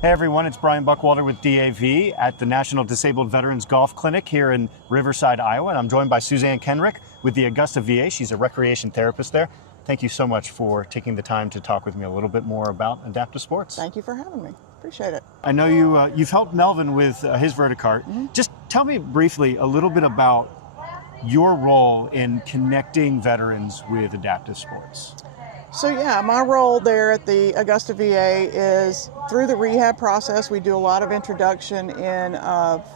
Hey everyone, it's Brian Buckwalter with DAV at the National Disabled Veterans Golf Clinic here in Riverside, Iowa. And I'm joined by Suzanne Kenrick with the Augusta VA. She's a recreation therapist there. Thank you so much for taking the time to talk with me a little bit more about adaptive sports. Thank you for having me. Appreciate it. I know you've helped Melvin with his Verticart. Just tell me briefly a little bit about your role in connecting veterans with adaptive sports. So yeah, my role there at the Augusta VA is through the rehab process. We do a lot of introduction in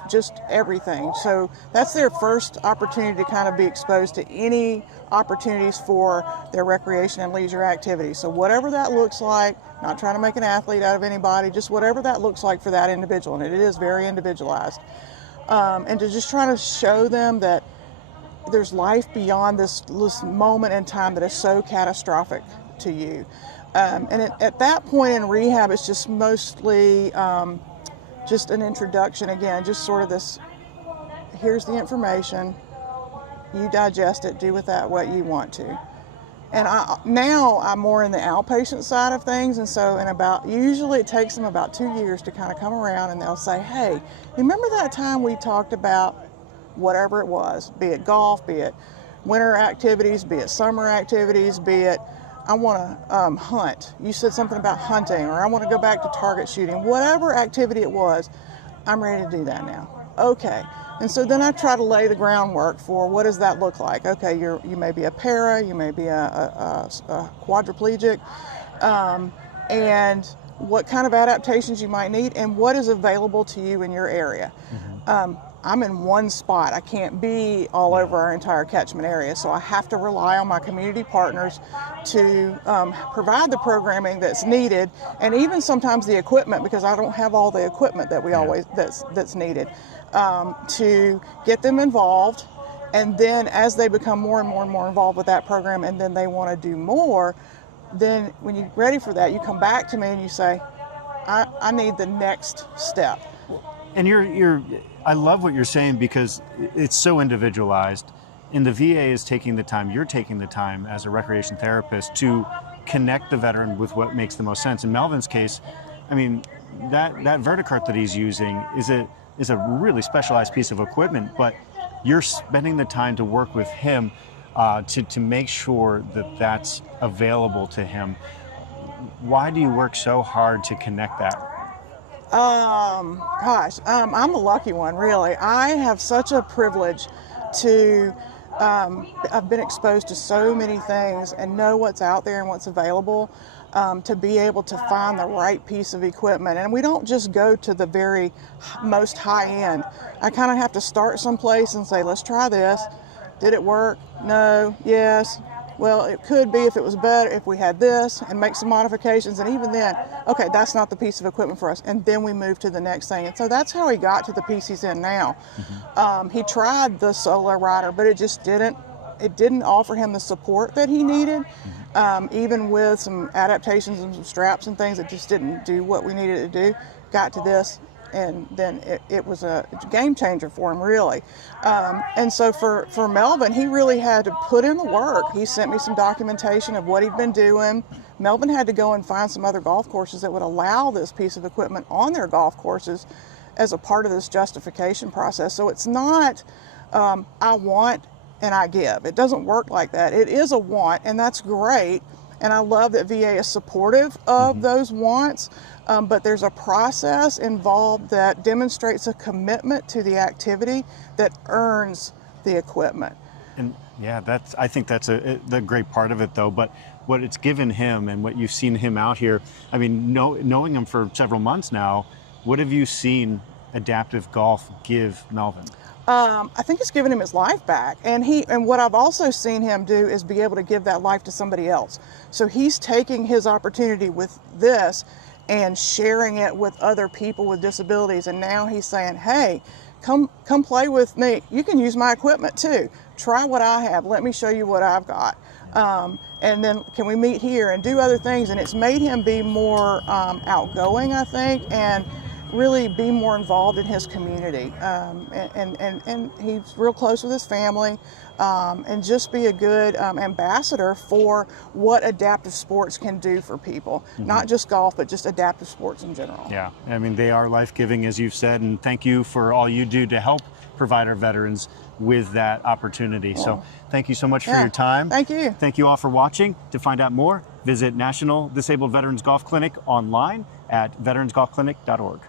just everything. So that's their first opportunity to kind of be exposed to any opportunities for their recreation and leisure activities. So whatever that looks like, not trying to make an athlete out of anybody, just whatever that looks like for that individual. And it is very individualized. And to just try to show them that there's life beyond this moment in time that is so catastrophic to you. And at that point in rehab, it's just mostly just an introduction again, just sort of this, here's the information, you digest it, do with that what you want to. And now I'm more in the outpatient side of things, and so usually it takes them about 2 years to kind of come around and they'll say, hey, you remember that time we talked about whatever it was, be it golf, be it winter activities, be it summer activities, be it I want to hunt. You said something about hunting, or I want to go back to target shooting. Whatever activity it was, I'm ready to do that now. Okay. And so then I try to lay the groundwork for what does that look like? Okay, you may be a para, you may be a quadriplegic, and what kind of adaptations you might need and what is available to you in your area. I'm in one spot. I can't be all over our entire catchment area, so I have to rely on my community partners to provide the programming that's needed, and even sometimes the equipment, because I don't have all the equipment that we always that's needed, to get them involved. And then as they become more and more and more involved with that program, and then they want to do more, then when you're ready for that, you come back to me and you say, I need the next step. And I love what you're saying because it's so individualized. And the VA is taking the time, you're taking the time as a recreation therapist to connect the veteran with what makes the most sense. In Melvin's case, I mean, that Verticart that he's using is a really specialized piece of equipment, but you're spending the time to work with him to make sure that that's available to him. Why do you work so hard to connect that? I'm a lucky one, really. I have such a privilege to, I've been exposed to so many things and know what's out there and what's available, to be able to find the right piece of equipment. And we don't just go to the very most high end. I kind of have to start someplace and say, let's try this. Did it work? No. Yes. Well, it could be if it was better, if we had this, and make some modifications. And even then, okay, that's not the piece of equipment for us. And then we move to the next thing. And so that's how he got to the piece he's in now. He tried the Solo Rider, but it didn't offer him the support that he needed. Even with some adaptations and some straps and things, it just didn't do what we needed it to do. Got to this, and then it was a game changer for him, really. And so for Melvin, he really had to put in the work. He sent me some documentation of what he'd been doing. Melvin had to go and find some other golf courses that would allow this piece of equipment on their golf courses as a part of this justification process. So it's not, I want and I give. It doesn't work like that. It is a want, and that's great. And I love that VA is supportive of those wants, but there's a process involved that demonstrates a commitment to the activity that earns the equipment. And yeah, I think that's the great part of it, though. But what it's given him and what you've seen him out here, I mean, knowing him for several months now, what have you seen adaptive golf give Melvin? I think it's given him his life back, and what I've also seen him do is be able to give that life to somebody else. So he's taking his opportunity with this and sharing it with other people with disabilities, and now he's saying, hey, come play with me. You can use my equipment too. Try what I have. Let me show you what I've got. And then can we meet here and do other things? And it's made him be more outgoing, I think, and really be more involved in his community, and he's real close with his family, and just be a good ambassador for what adaptive sports can do for people, not just golf, but just adaptive sports in general. Yeah, I mean, they are life-giving, as you've said, and thank you for all you do to help provide our veterans with that opportunity. So thank you so much for your time. Thank you. Thank you all for watching. To find out more, visit National Disabled Veterans Golf Clinic online at veteransgolfclinic.org.